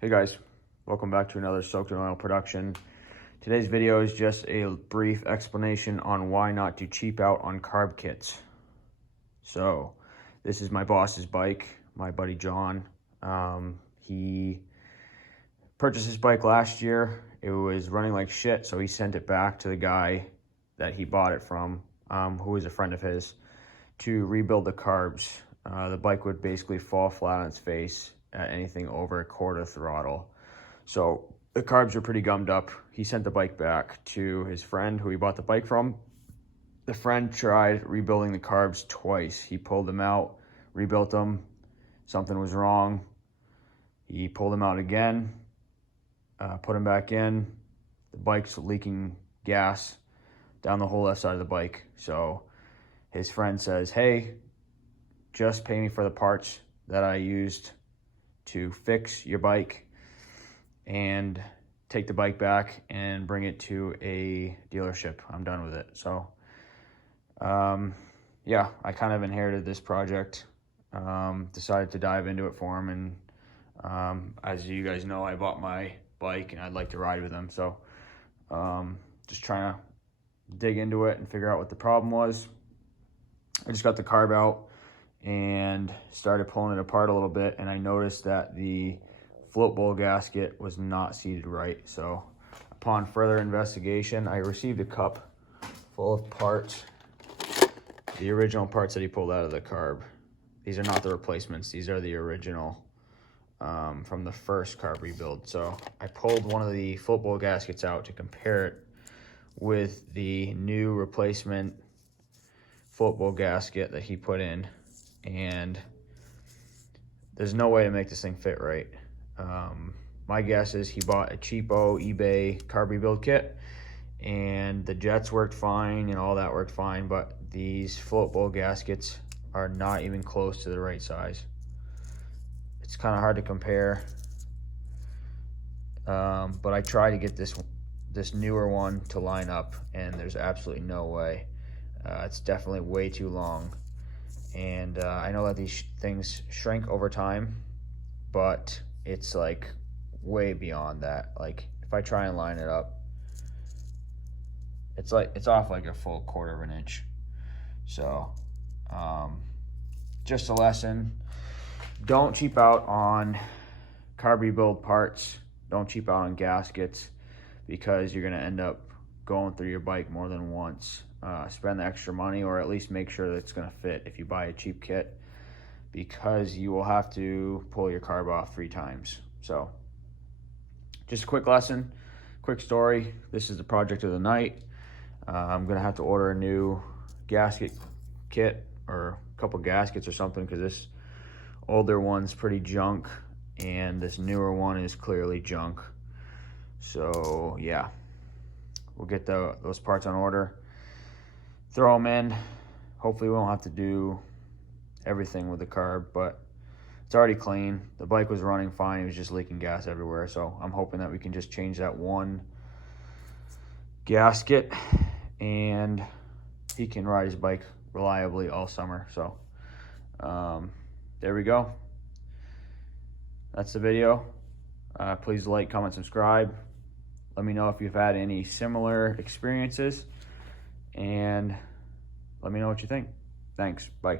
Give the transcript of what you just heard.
Hey guys, welcome back to another Soaked in Oil production. Today's video is just a brief explanation on why not to cheap out on carb kits. So this is my boss's bike, my buddy John. He purchased his bike last year. It was running like shit, so he sent it back to the guy that he bought it from, who was a friend of his, to rebuild the carbs. The bike would basically fall flat on its face at anything over a quarter throttle. So the carbs were pretty gummed up. He sent the bike back to his friend who he bought the bike from. The friend tried rebuilding the carbs twice. He pulled them out, rebuilt them. Something was wrong. He pulled them out again, put them back in. The bike's leaking gas down the whole left side of the bike. So his friend says, hey, just pay me for the parts that I used to fix your bike and take the bike back and bring it to a dealership. I'm done with it. So yeah, I kind of inherited this project, decided to dive into it for him. And as you guys know, I bought my bike and I'd like to ride with him. So just trying to dig into it and figure out what the problem was. I just got the carb out and started pulling it apart a little bit, and I noticed that the float bowl gasket was not seated right. So upon further investigation, I received a cup full of parts, the original parts that he pulled out of the carb. These are not the replacements, these are the original from the first carb rebuild. So I pulled one of the float bowl gaskets out to compare it with the new replacement float bowl gasket that he put in, and there's no way to make this thing fit right. My guess is he bought a cheapo eBay carb rebuild kit, and the jets worked fine and all that worked fine, but these float bowl gaskets are not even close to the right size. It's kind of hard to compare, but I tried to get this newer one to line up, and there's absolutely no way. It's definitely way too long, and I know that these things shrink over time, but it's like way beyond that. Like if I try and line it up, it's off like a full quarter of an inch. So just a lesson: don't cheap out on carb rebuild parts, don't cheap out on gaskets, because you're going to end up going through your bike more than once. Spend the extra money, or at least make sure that it's going to fit if you buy a cheap kit, because you will have to pull your carb off 3 times. So just a quick lesson, quick story. This is the project of the night. I'm going to have to order a new gasket kit, or a couple gaskets or something, because this older one's pretty junk and this newer one is clearly junk. So yeah, we'll get those parts on order, throw them in. Hopefully we won't have to do everything with the carb, but it's already clean. The bike was running fine, it was just leaking gas everywhere. So I'm hoping that we can just change that one gasket and he can ride his bike reliably all summer. So there we go. That's the video. Please like, comment, subscribe. Let me know if you've had any similar experiences, and let me know what you think. Thanks. Bye.